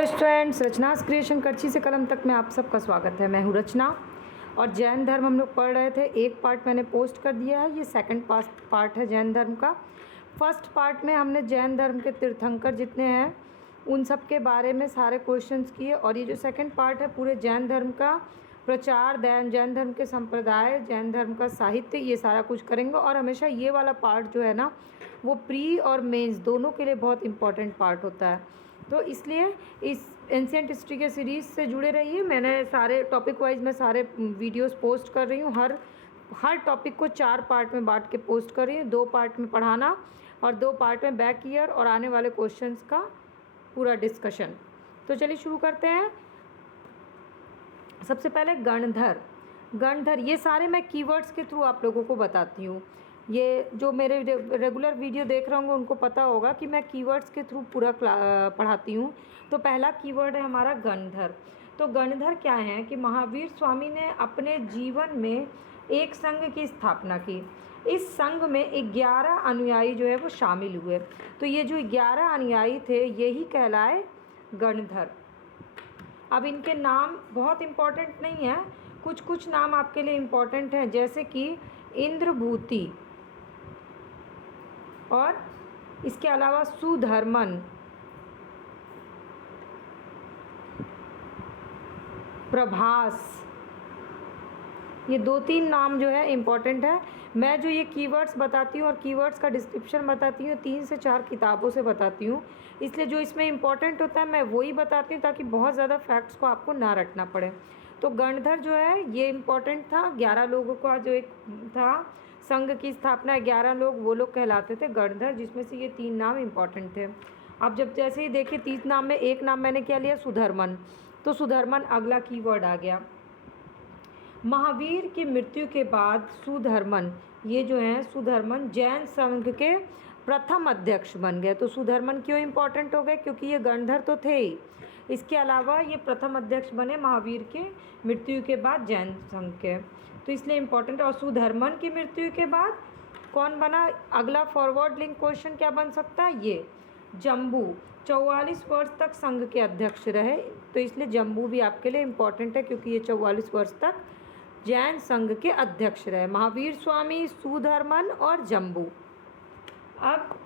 Students, रचनास creation करची से कलम तक में आप सबका स्वागत है। मैं हूँ रचना और जैन धर्म हम लोग पढ़ रहे थे। एक पार्ट मैंने पोस्ट कर दिया है, ये सेकंड पार्ट है जैन धर्म का। फर्स्ट पार्ट में हमने जैन धर्म के तीर्थंकर जितने हैं उन सब के बारे में सारे क्वेश्चंस किए, और ये जो सेकंड पार्ट है पूरे जैन धर्म का प्रचार, जैन धर्म के संप्रदाय, जैन धर्म का साहित्य, ये सारा कुछ करेंगे। और हमेशा ये वाला पार्ट जो है ना वो प्री और मेंस दोनों के लिए बहुत इंपॉर्टेंट पार्ट होता है। तो इसलिए इस एंशिएंट हिस्ट्री के सीरीज़ से जुड़े रहिए। मैंने सारे टॉपिक वाइज में सारे वीडियोस पोस्ट कर रही हूँ। हर टॉपिक को 4 पार्ट में बांट के पोस्ट कर रही हूँ। 2 पार्ट में पढ़ाना और 2 पार्ट में बैक ईयर और आने वाले क्वेश्चंस का पूरा डिस्कशन। तो चलिए शुरू करते हैं। सबसे पहले गणधर, ये सारे मैं कीवर्ड्स के थ्रू आप लोगों को बताती हूँ। ये जो मेरे रेगुलर वीडियो देख रहे होंगे उनको पता होगा कि मैं कीवर्ड्स के थ्रू पूरा पढ़ाती हूँ। तो पहला कीवर्ड है हमारा गणधर। तो गणधर क्या है कि महावीर स्वामी ने अपने जीवन में एक संघ की स्थापना की। इस संघ में 11 अनुयायी जो है वो शामिल हुए। तो ये जो 11 अनुयायी थे यही कहलाए गणधर। अब इनके नाम बहुत इम्पॉर्टेंट नहीं है, कुछ नाम आपके लिए इम्पॉर्टेंट हैं, जैसे कि इंद्रभूति और इसके अलावा सुधर्मन, प्रभास। ये 2-3 नाम जो है इम्पॉर्टेंट है। मैं जो ये कीवर्ड्स बताती हूँ और कीवर्ड्स का डिस्क्रिप्शन बताती हूँ 3 से 4 किताबों से बताती हूँ, इसलिए जो इसमें इम्पॉर्टेंट होता है मैं वही बताती हूँ ताकि बहुत ज़्यादा फैक्ट्स को आपको ना रटना पड़े। तो गणधर जो है ये इम्पॉर्टेंट था। 11 लोगों का जो एक था संघ की स्थापना, 11 लोग, वो लोग कहलाते थे गणधर, जिसमें से ये 3 नाम इम्पॉर्टेंट थे। अब जब जैसे ही देखिए 3 नाम में एक नाम मैंने क्या लिया, सुधर्मन। तो सुधर्मन अगला कीवर्ड आ गया। महावीर की मृत्यु के बाद सुधर्मन, ये जो हैं सुधर्मन जैन संघ के प्रथम अध्यक्ष बन गए। तो सुधर्मन क्यों इम्पोर्टेंट हो गए, क्योंकि ये गणधर तो थे ही, इसके अलावा ये प्रथम अध्यक्ष बने महावीर के मृत्यु के बाद जैन संघ के, तो इसलिए इम्पोर्टेंट। और सुधर्मन की मृत्यु के बाद कौन बना, अगला फॉरवर्ड लिंक क्वेश्चन क्या बन सकता है, ये जम्बू 44 वर्ष तक संघ के अध्यक्ष रहे। तो इसलिए जम्बू भी आपके लिए इम्पोर्टेंट है क्योंकि ये 44 वर्ष तक जैन संघ के अध्यक्ष रहे। महावीर स्वामी, सुधर्मन और जम्बू। अब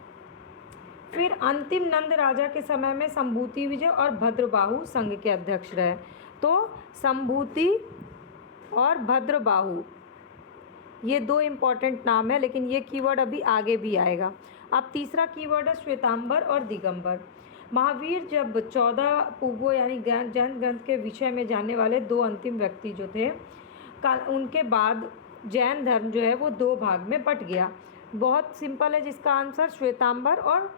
फिर अंतिम नंद राजा के समय में संभूति विजय और भद्रबाहु संघ के अध्यक्ष रहे। तो संभूति और भद्रबाहु ये 2 इम्पॉर्टेंट नाम है, लेकिन ये कीवर्ड अभी आगे भी आएगा। अब तीसरा कीवर्ड है श्वेतांबर और दिगंबर। महावीर जब 14 पूर्वो यानी जैन ग्रंथ के विषय में जानने वाले 2 अंतिम व्यक्ति जो थे, उनके बाद जैन धर्म जो है वो 2 भाग में बट गया। बहुत सिंपल है जिसका आंसर, श्वेतांबर और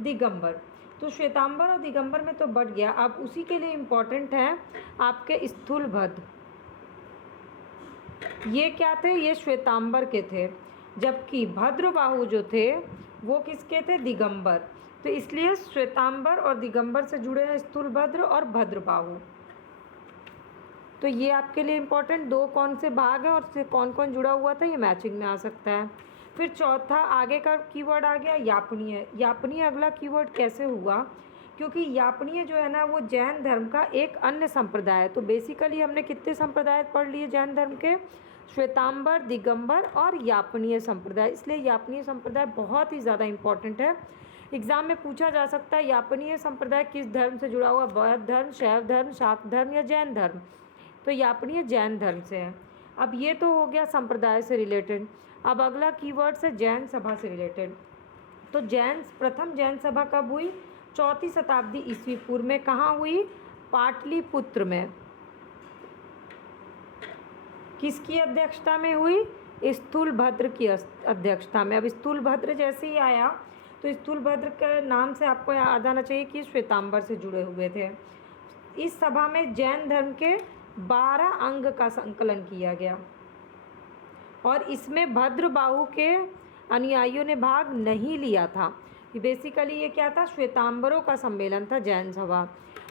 दिगंबर। तो श्वेतांबर और दिगंबर में तो बट गया। अब उसी के लिए इम्पोर्टेंट है आपके स्थूलभद्र। ये क्या थे, ये श्वेतांबर के थे, जबकि भद्रबाहु जो थे वो किसके थे, दिगंबर। तो इसलिए श्वेतांबर और दिगंबर से जुड़े हैं स्थूलभद्र और भद्रबाहु। तो ये आपके लिए इम्पोर्टेंट 2 कौन से भाग हैं और से कौन कौन जुड़ा हुआ था, ये मैचिंग में आ सकता है। फिर चौथा आगे का कीवर्ड आ गया यापनीय। यापनीय अगला कीवर्ड कैसे हुआ, क्योंकि यापनीय जो है ना वो जैन धर्म का एक अन्य संप्रदाय है। तो बेसिकली हमने कितने संप्रदाय पढ़ लिए जैन धर्म के, श्वेतांबर, दिगंबर और यापनीय संप्रदाय। इसलिए यापनीय संप्रदाय बहुत ही ज़्यादा इम्पॉर्टेंट है। एग्जाम में पूछा जा सकता है यापनीय संप्रदाय किस धर्म से जुड़ा हुआ, बौद्ध धर्म, शैव धर्म, शाक्त धर्म या जैन धर्म। तो यापनीय जैन धर्म से है। अब ये तो हो गया संप्रदाय से रिलेटेड। अब अगला कीवर्ड है जैन सभा से रिलेटेड। तो प्रथम जैन सभा कब हुई, 4वीं शताब्दी ईस्वी पूर्व में। कहाँ हुई, पाटलिपुत्र में। किसकी अध्यक्षता में हुई, स्थूलभद्र की अध्यक्षता में। अब स्थूलभद्र जैसे ही आया तो स्थूलभद्र के नाम से आपको याद आना चाहिए कि श्वेतांबर से जुड़े हुए थे। इस सभा में जैन धर्म के 12 अंग का संकलन किया गया और इसमें भद्रबाहु के अनुयायियों ने भाग नहीं लिया था। बेसिकली ये क्या था, श्वेतांबरों का सम्मेलन था जैन सभा।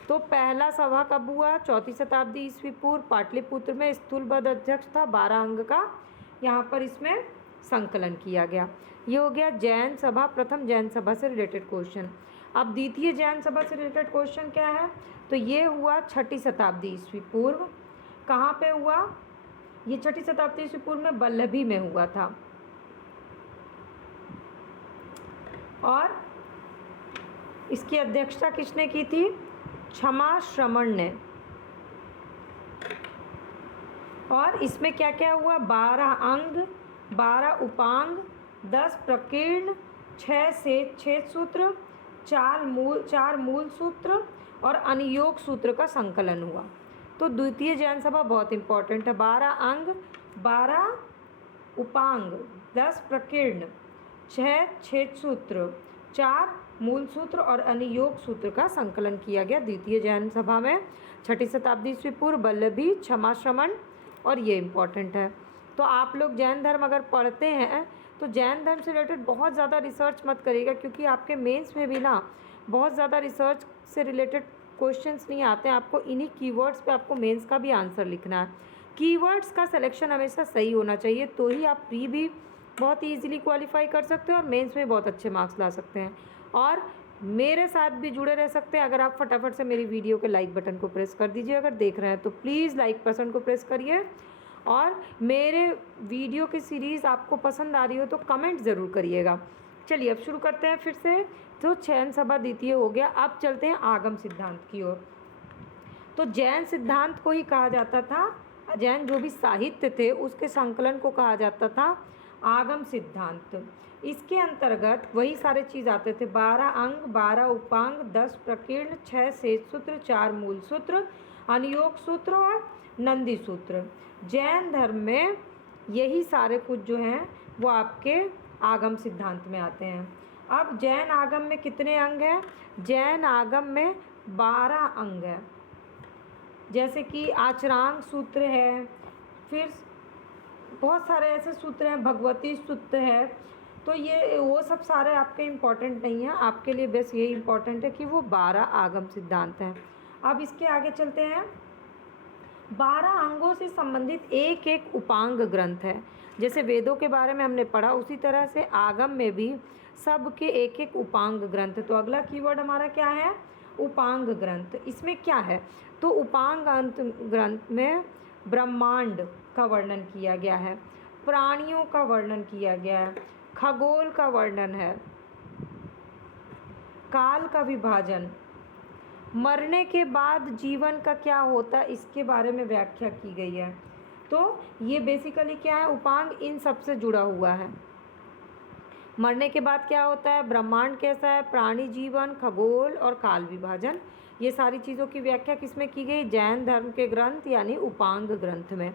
तो पहला सभा कब हुआ, 4वीं शताब्दी ईस्वी पूर्व, पाटलिपुत्र में। स्थूलभद्र अध्यक्ष था, 12 अंग का यहाँ पर इसमें संकलन किया गया। ये हो गया जैन सभा, प्रथम जैन सभा से रिलेटेड क्वेश्चन। अब द्वितीय जैन सभा से रिलेटेड क्वेश्चन क्या है, तो ये हुआ 6ठी शताब्दी ईस्वी पूर्व। कहाँ पे हुआ, ये 6ठी शताब्दी ईस्वी पूर्व में वल्लभी में हुआ था। और इसकी अध्यक्षता किसने की थी, क्षमा श्रमण ने। और इसमें क्या क्या हुआ, 12 अंग, 12 उपांग, 10 प्रकीर्ण, 6 छेद सूत्र, 4 मूल सूत्र और अनुयोग सूत्र का संकलन हुआ। तो द्वितीय जैन सभा बहुत इंपॉर्टेंट है। 12 अंग, 12 उपांग, 10 प्रकीर्ण, 6 छेद सूत्र, 4 मूल सूत्र और अनुयोग सूत्र का संकलन किया गया द्वितीय जैन सभा में 6ठी शताब्दी ईस्वी पूर्व, वल्लभी, क्षमा श्रमण। और ये इम्पॉर्टेंट है। तो आप लोग जैन धर्म अगर पढ़ते हैं तो जैन धर्म से रिलेटेड बहुत ज़्यादा रिसर्च मत करिएगा, क्योंकि आपके मेंस में भी ना बहुत ज़्यादा रिसर्च से रिलेटेड क्वेश्चंस नहीं आते हैं। आपको इन्हीं कीवर्ड्स पे आपको मेंस का भी आंसर लिखना है। कीवर्ड्स का सिलेक्शन हमेशा सही होना चाहिए, तो ही आप प्री भी बहुत ईजिली क्वालिफाई कर सकते हैं और मेंस में बहुत अच्छे मार्क्स ला सकते हैं। और मेरे साथ भी जुड़े रह सकते हैं अगर आप फटाफट से मेरी वीडियो के लाइक बटन को प्रेस कर दीजिए। अगर देख रहे हैं तो प्लीज़ लाइक बटन को प्रेस करिए। और मेरे वीडियो की सीरीज़ आपको पसंद आ रही हो तो कमेंट ज़रूर करिएगा। चलिए अब शुरू करते हैं फिर से। तो जैन सभा द्वितीय हो गया, अब चलते हैं आगम सिद्धांत की ओर। तो जैन सिद्धांत को ही कहा जाता था, जैन जो भी साहित्य थे उसके संकलन को कहा जाता था आगम सिद्धांत। इसके अंतर्गत वही सारे चीज़ आते थे, 12 अंग, 12 उपांग, 10 प्रकीर्ण, 6 छेद सूत्र, 4 मूल सूत्र, अनुयोग सूत्र और नंदी सूत्र। जैन धर्म में यही सारे कुछ जो हैं वो आपके आगम सिद्धांत में आते हैं। अब जैन आगम में कितने अंग हैं, जैन आगम में 12 अंग हैं। जैसे कि आचरांग सूत्र है, फिर बहुत सारे ऐसे सूत्र हैं, भगवती सूत्र है। तो ये वो सब सारे आपके इम्पॉर्टेंट नहीं हैं, आपके लिए बस ये इम्पॉर्टेंट है कि वो 12 आगम सिद्धांत हैं। अब इसके आगे चलते हैं। 12 अंगों से संबंधित एक एक उपांग ग्रंथ है। जैसे वेदों के बारे में हमने पढ़ा, उसी तरह से आगम में भी सबके एक एक उपांग ग्रंथ। तो अगला कीवर्ड हमारा क्या है, उपांग ग्रंथ। इसमें क्या है, तो उपांग ग्रंथ में ब्रह्मांड का वर्णन किया गया है, प्राणियों का वर्णन किया गया है, खगोल का वर्णन है, काल का विभाजन, मरने के बाद जीवन का क्या होता है इसके बारे में व्याख्या की गई है। तो ये बेसिकली क्या है, उपांग इन सब से जुड़ा हुआ है। मरने के बाद क्या होता है, ब्रह्मांड कैसा है, प्राणी जीवन, खगोल और काल विभाजन, ये सारी चीज़ों की व्याख्या किसमें की गई, जैन धर्म के ग्रंथ यानी उपांग ग्रंथ में।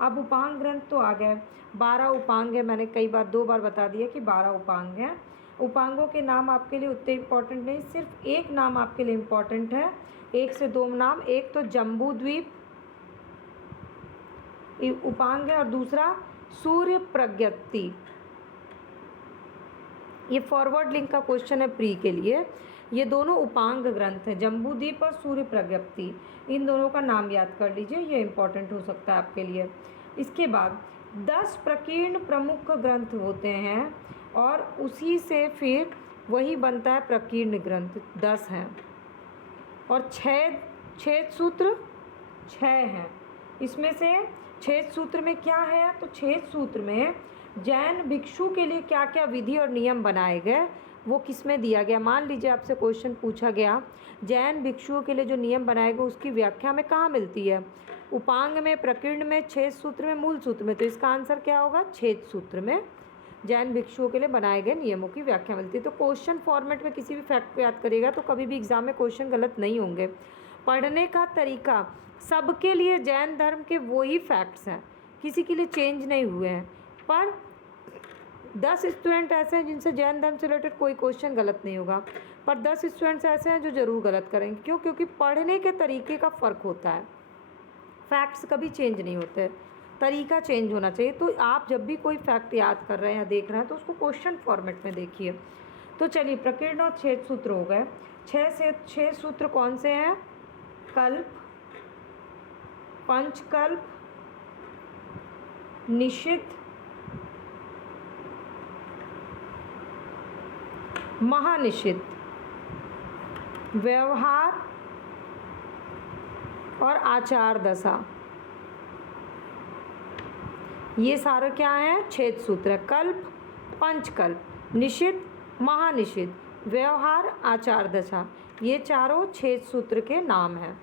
अब उपांग ग्रंथ तो आ गए, 12 उपांग है, मैंने कई बार 2 बार बता दिया कि 12 उपांग हैं। उपांगों के नाम आपके लिए उतने इम्पॉर्टेंट नहीं, सिर्फ एक नाम आपके लिए इम्पॉर्टेंट है, 1 से 2 नाम। एक तो जम्बू द्वीप उपांग है और दूसरा सूर्य प्रज्ञप्ति। ये फॉरवर्ड लिंक का क्वेश्चन है प्री के लिए। ये दोनों उपांग ग्रंथ हैं, जम्बू द्वीप और सूर्य प्रज्ञप्ति, इन दोनों का नाम याद कर लीजिए, ये इम्पॉर्टेंट हो सकता है आपके लिए। इसके बाद 10 प्रकीर्ण प्रमुख ग्रंथ होते हैं और उसी से फिर वही बनता है प्रकीर्ण ग्रंथ, 10 हैं। और छेद सूत्र 6 हैं। इसमें से छेद सूत्र में क्या है, तो छेद सूत्र में जैन भिक्षु के लिए क्या क्या विधि और नियम बनाए गए वो किस में दिया गया। मान लीजिए आपसे क्वेश्चन पूछा गया जैन भिक्षुओं के लिए जो नियम बनाए गए उसकी व्याख्या में कहाँ मिलती है, उपांग में, प्रकीर्ण में, छेद सूत्र में, मूल सूत्र में। तो इसका आंसर क्या होगा, छेद सूत्र में जैन भिक्षुओं के लिए बनाए गए नियमों की व्याख्या मिलती है। तो क्वेश्चन फॉर्मेट में किसी भी फैक्ट को याद करिएगा तो कभी भी एग्जाम में क्वेश्चन गलत नहीं होंगे। पढ़ने का तरीका सबके लिए जैन धर्म के वही फैक्ट्स हैं, किसी के लिए चेंज नहीं हुए हैं। पर 10 स्टूडेंट ऐसे हैं जिनसे जैन धर्म से रिलेटेड कोई क्वेश्चन गलत नहीं होगा, पर 10 स्टूडेंट्स ऐसे हैं जो ज़रूर गलत करेंगे। क्यों, क्योंकि पढ़ने के तरीके का फ़र्क होता है, फैक्ट्स कभी चेंज नहीं होते, तरीका चेंज होना चाहिए। तो आप जब भी कोई फैक्ट याद कर रहे हैं या देख रहे हैं तो उसको क्वेश्चन फॉर्मेट में देखिए। तो चलिए, प्रकीर्ण और छेद सूत्र हो गए। 6 सूत्र कौन से हैं, कल्प, पंचकल्प, निषिद्ध, महानिषिद्ध। व्यवहार और आचार दशा, ये सारे क्या हैं? छेद सूत्र। कल्प, पंचकल्प, निषिद्ध, महानिषिद्ध, व्यवहार, आचार दशा, ये चारों छेद सूत्र के नाम हैं।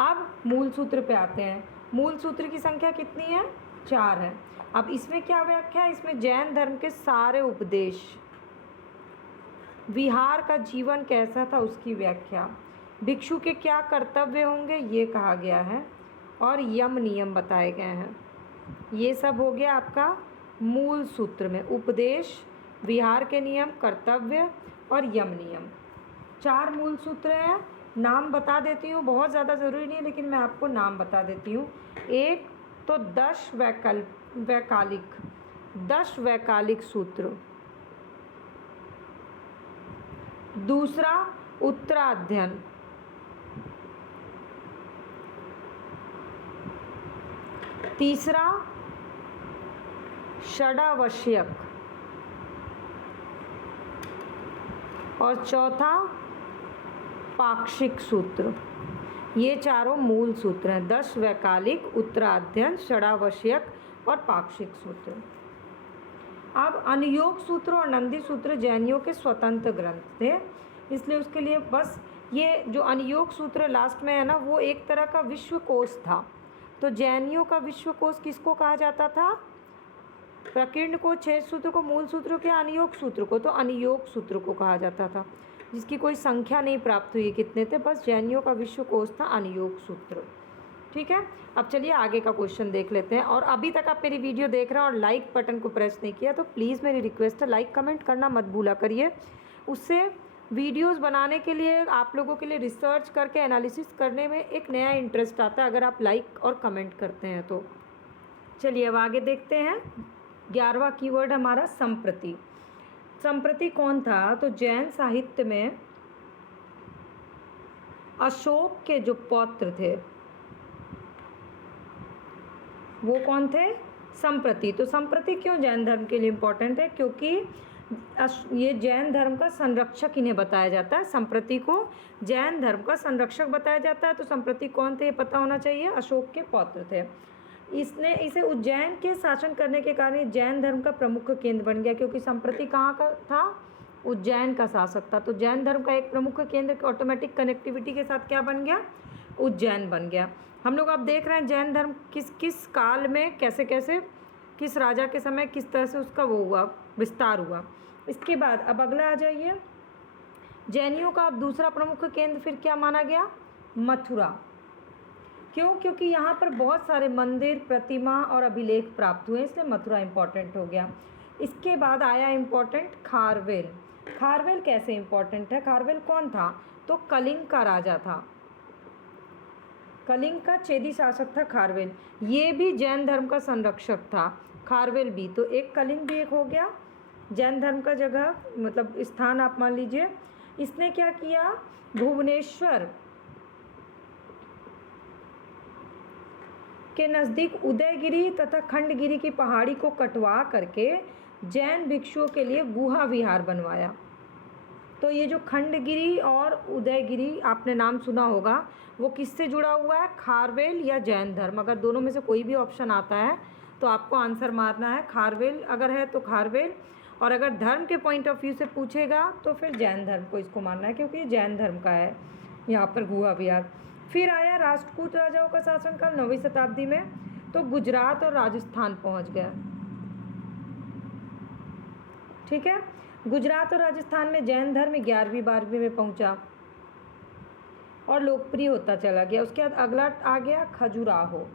अब मूल सूत्र पे आते हैं। मूल सूत्र की संख्या कितनी है? 4 है। अब इसमें क्या व्याख्या है? इसमें जैन धर्म के सारे उपदेश, विहार का जीवन कैसा था उसकी व्याख्या, भिक्षु के क्या कर्तव्य होंगे ये कहा गया है, और यम नियम बताए गए हैं। ये सब हो गया आपका मूल सूत्र में। उपदेश, विहार के नियम, कर्तव्य और यम नियम, 4 मूल सूत्र हैं। नाम बता देती हूँ, बहुत ज़्यादा ज़रूरी नहीं है लेकिन मैं आपको नाम बता देती हूँ। एक तो 10 वैकालिक सूत्र, दूसरा उत्तराध्ययन, तीसरा षडावश्यक और चौथा पाक्षिक सूत्र। ये चारों मूल सूत्र हैं, 10 वैकालिक, उत्तराध्ययन, षडावश्यक और पाक्षिक सूत्र। अब अनुयोग सूत्र और नंदी सूत्र जैनियों के स्वतंत्र ग्रंथ थे, इसलिए उसके लिए बस ये जो अनुयोग सूत्र लास्ट में है ना, वो एक तरह का विश्वकोश था। तो जैनियों का विश्वकोश किसको कहा जाता था? प्रकीर्ण को, छेद सूत्र को, मूल सूत्र के अनुयोग सूत्र को, तो अनुयोग सूत्र को कहा जाता था, जिसकी कोई संख्या नहीं प्राप्त हुई कितने थे, बस जैनियों का विश्वकोश था अनुयोग सूत्र। ठीक है, अब चलिए आगे का क्वेश्चन देख लेते हैं। और अभी तक आप मेरी वीडियो देख रहे हैं और लाइक बटन को प्रेस नहीं किया तो प्लीज़ मेरी रिक्वेस्ट है, लाइक कमेंट करना मत भूला करिए। उससे वीडियोस बनाने के लिए, आप लोगों के लिए रिसर्च करके एनालिसिस करने में एक नया इंटरेस्ट आता है अगर आप लाइक और कमेंट करते हैं तो। चलिए अब आगे देखते हैं। 11वां कीवर्ड हमारा संप्रति। संप्रति कौन था? तो जैन साहित्य में अशोक के जो पौत्र थे वो कौन थे? संप्रति। तो संप्रति क्यों जैन धर्म के लिए इम्पोर्टेंट है? क्योंकि ये जैन धर्म का संरक्षक इन्हें बताया जाता है। संप्रति को जैन धर्म का संरक्षक बताया जाता है। तो संप्रति कौन थे ये पता होना चाहिए। अशोक के पौत्र थे। इसे उज्जैन के शासन करने के कारण जैन धर्म का प्रमुख केंद्र बन गया, क्योंकि संप्रति कहाँ का था? उज्जैन का शासक था। तो जैन धर्म का एक प्रमुख केंद्र ऑटोमेटिक कनेक्टिविटी के साथ क्या बन गया? उज्जैन बन गया। हम लोग अब देख रहे हैं जैन धर्म किस किस काल में कैसे कैसे, किस राजा के समय किस तरह से उसका वो हुआ, विस्तार हुआ। इसके बाद अब अगला आ जाइए। जैनियों का अब दूसरा प्रमुख केंद्र फिर क्या माना गया? मथुरा। क्यों? क्योंकि यहाँ पर बहुत सारे मंदिर, प्रतिमा और अभिलेख प्राप्त हुए, इसलिए मथुरा इम्पॉर्टेंट हो गया। इसके बाद आया इम्पॉर्टेंट खारवेल। खारवेल कैसे इम्पॉर्टेंट है? खारवेल कौन था? तो कलिंग का राजा था। कलिंग का चेदी शासक था खारवेल। ये भी जैन धर्म का संरक्षक था, खारवेल भी। तो एक कलिंग भी एक हो गया जैन धर्म का जगह, मतलब स्थान आप मान लीजिए। इसने क्या किया? भुवनेश्वर के नज़दीक उदयगिरी तथा खंडगिरी की पहाड़ी को कटवा करके जैन भिक्षुओं के लिए गुहा विहार बनवाया। तो ये जो खंडगिरी और उदयगिरी आपने नाम सुना होगा, वो किससे जुड़ा हुआ है? खारवेल या जैन धर्म। अगर दोनों में से कोई भी ऑप्शन आता है तो आपको आंसर मारना है। खारवेल अगर है तो खारवेल, और अगर धर्म के पॉइंट ऑफ व्यू से पूछेगा तो फिर जैन धर्म को इसको मानना है, क्योंकि ये जैन धर्म का है यहाँ पर गुहा विहार। फिर आया राष्ट्रकूट राजाओं का शासनकाल 9वीं शताब्दी में, तो गुजरात और राजस्थान पहुँच गया। ठीक है, गुजरात और राजस्थान में जैन धर्म 11वीं 12वीं में पहुंचा और लोकप्रिय होता चला गया। उसके बाद अगला आ गया खजुराहो।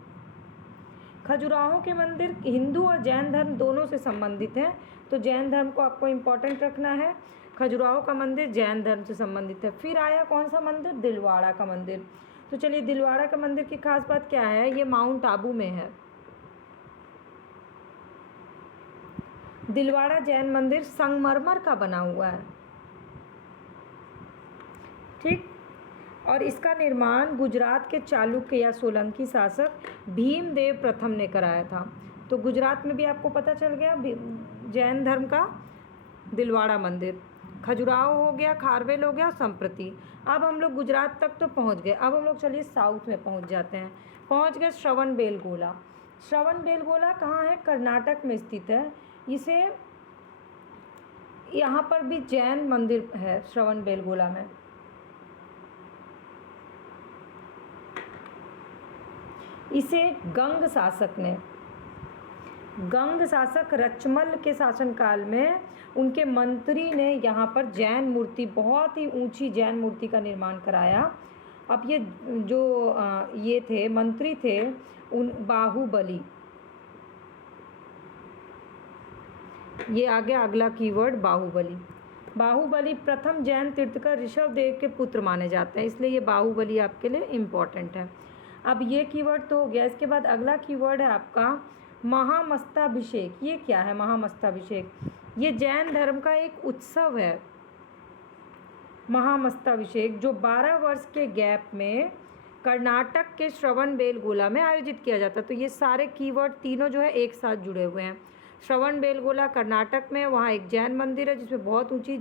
खजुराहो के मंदिर हिंदू और जैन धर्म दोनों से संबंधित हैं, तो जैन धर्म को आपको इम्पोर्टेंट रखना है। खजुराहो का मंदिर जैन धर्म से संबंधित है। फिर आया कौन सा मंदिर? दिलवाड़ा का मंदिर। तो चलिए दिलवाड़ा का मंदिर की खास बात क्या है? ये माउंट आबू में है। दिलवाड़ा जैन मंदिर संगमरमर का बना हुआ है। ठीक, और इसका निर्माण गुजरात के चालुक्य या सोलंकी शासक भीमदेव प्रथम ने कराया था। तो गुजरात में भी आपको पता चल गया जैन धर्म का दिलवाड़ा मंदिर। खजुराहो हो गया, खारवेल हो गया, संप्रति। अब हम लोग गुजरात तक तो पहुंच गए। अब हम लोग चलिए साउथ में पहुंच जाते हैं। पहुंच गए श्रवणबेलगोला। श्रवणबेलगोला कहाँ है? कर्नाटक में स्थित है। इसे यहाँ पर भी जैन मंदिर है श्रवणबेलगोला में। इसे गंग शासक रचमल के शासनकाल में उनके मंत्री ने यहाँ पर जैन मूर्ति, बहुत ही ऊंची जैन मूर्ति का निर्माण कराया। अब ये जो ये थे मंत्री थे उन बाहुबली, ये आ गया अगला कीवर्ड बाहुबली। बाहुबली प्रथम जैन तीर्थकर ऋषभदेव के पुत्र माने जाते हैं, इसलिए ये बाहुबली आपके लिए इम्पॉर्टेंट है। अब ये कीवर्ड तो हो गया। इसके बाद अगला कीवर्ड है आपका महामस्ताभिषेक। ये क्या है महामस्ताभिषेक? ये जैन धर्म का एक उत्सव है महामस्ताभिषेक, जो 12 वर्ष के गैप में कर्नाटक के श्रवणबेलगोला में आयोजित किया जाता है। तो ये सारे कीवर्ड तीनों जो है एक साथ जुड़े हुए हैं। श्रवणबेलगोला कर्नाटक में, वहाँ एक जैन मंदिर है जिसमें बहुत ऊंची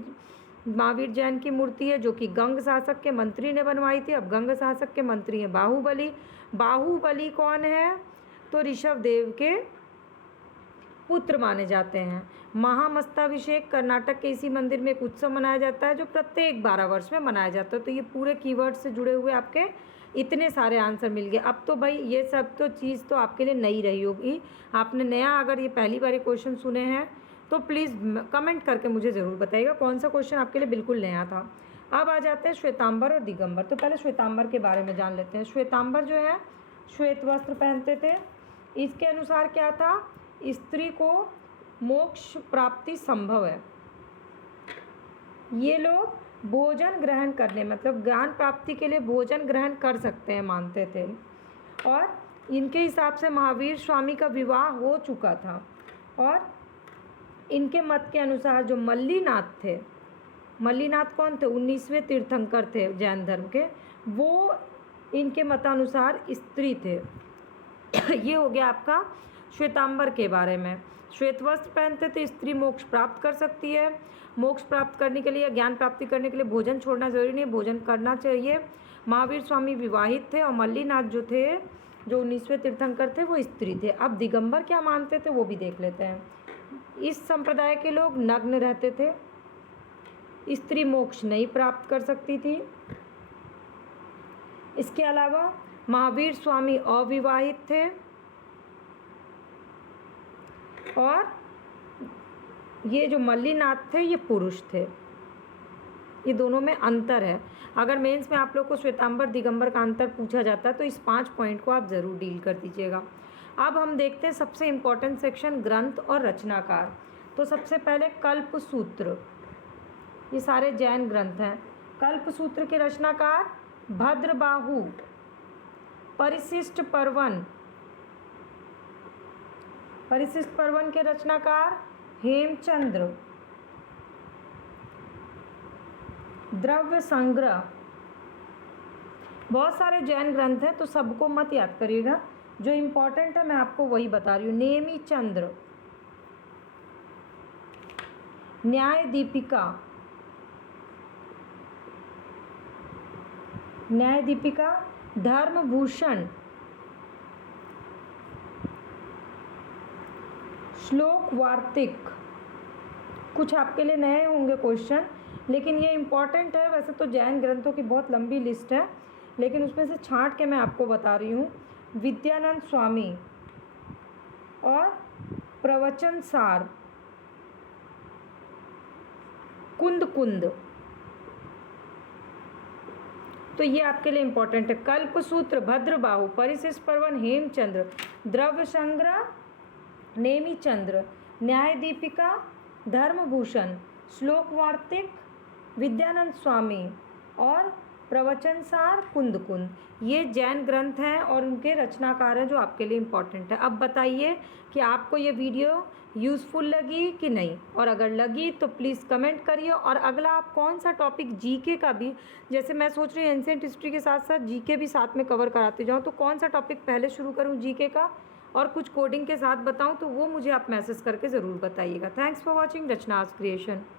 महावीर जैन की मूर्ति है, जो कि गंग शासक के मंत्री ने बनवाई थी। अब गंग शासक के मंत्री हैं बाहुबली। बाहुबली कौन है? तो ऋषभदेव के पुत्र माने जाते हैं। महामस्ताभिषेक कर्नाटक के इसी मंदिर में एक उत्सव मनाया जाता है जो प्रत्येक 12 वर्ष में मनाया जाता है। तो ये पूरे कीवर्ड से जुड़े हुए आपके इतने सारे आंसर मिल गए। अब तो भाई ये सब तो चीज़ तो आपके लिए नई रही होगी। आपने नया अगर ये पहली बार क्वेश्चन सुने हैं तो प्लीज़ कमेंट करके मुझे ज़रूर बताइएगा कौन सा क्वेश्चन आपके लिए बिल्कुल नया था। अब आ जाते हैं श्वेतांबर और दिगंबर। तो पहले श्वेतांबर के बारे में जान लेते हैं। श्वेतांबर जो है श्वेत वस्त्र पहनते थे। इसके अनुसार क्या था? स्त्री को मोक्ष प्राप्ति संभव है। ये लोग भोजन ग्रहण करने, मतलब ज्ञान प्राप्ति के लिए भोजन ग्रहण कर सकते हैं मानते थे। और इनके हिसाब से महावीर स्वामी का विवाह हो चुका था। और इनके मत के अनुसार जो मल्लीनाथ थे, मल्लीनाथ कौन थे? 19वें तीर्थंकर थे जैन धर्म के, वो इनके मतानुसार स्त्री थे। ये हो गया आपका श्वेतांबर के बारे में। श्वेत वस्त्र पहनते थे, स्त्री मोक्ष प्राप्त कर सकती है। मोक्ष प्राप्त करने के लिए, ज्ञान प्राप्ति करने के लिए भोजन छोड़ना जरूरी नहीं, भोजन करना चाहिए। महावीर स्वामी विवाहित थे और मल्लीनाथ जो थे, जो 19वें तीर्थंकर थे, वो स्त्री थे। अब दिगंबर क्या मानते थे वो भी देख लेते हैं। इस संप्रदाय के लोग नग्न रहते थे, स्त्री मोक्ष नहीं प्राप्त कर सकती थी। इसके अलावा महावीर स्वामी अविवाहित थे और ये जो मल्लीनाथ थे ये पुरुष थे। ये दोनों में अंतर है। अगर मेंस में आप लोग को श्वेतांबर दिगंबर का अंतर पूछा जाता है तो इस 5 पॉइंट को आप ज़रूर डील कर दीजिएगा। अब हम देखते हैं सबसे इम्पॉर्टेंट सेक्शन ग्रंथ और रचनाकार। तो सबसे पहले कल्पसूत्र, ये सारे जैन ग्रंथ हैं। कल्पसूत्र के रचनाकार भद्रबाहु। परिशिष्ट पर्वन, परिशिष्ट पर्वन के रचनाकार हेमचंद्र। द्रव्य संग्रह, बहुत सारे जैन ग्रंथ हैं तो सबको मत याद करिएगा, जो इम्पोर्टेंट है मैं आपको वही बता रही हूँ। नेमी चंद्र। न्याय दीपिका, न्याय दीपिका। धर्मभूषण। श्लोक वार्तिक। कुछ आपके लिए नए होंगे क्वेश्चन, लेकिन ये इम्पॉर्टेंट है। वैसे तो जैन ग्रंथों की बहुत लंबी लिस्ट है, लेकिन उसमें से छांट के मैं आपको बता रही हूँ। विद्यानंद स्वामी और प्रवचन सार। कुंद कुंद, तो ये आपके लिए इम्पोर्टेंट है। कल्पसूत्र भद्रबाहु, परिशिष्ट पर्वन हेमचंद्र, द्रव्य संग्रह नेमीचंद्र, न्याय दीपिका धर्मभूषण, श्लोक वार्तिक विद्यानंद स्वामी और प्रवचन सार कुंद कुंद। ये जैन ग्रंथ हैं और उनके रचनाकार हैं जो आपके लिए इम्पॉर्टेंट है। अब बताइए कि आपको ये वीडियो यूज़फुल लगी कि नहीं, और अगर लगी तो प्लीज़ कमेंट करिए। और अगला आप कौन सा टॉपिक जीके का भी, जैसे मैं सोच रही हूँ एंशिएंट हिस्ट्री के साथ साथ जीके भी साथ में कवर कराते जाऊँ, तो कौन सा टॉपिक पहले शुरू करूँ जीके का और कुछ कोडिंग के साथ बताऊँ, तो वो मुझे आप मैसेज करके ज़रूर बताइएगा। Thanks for watching Rachna's creation.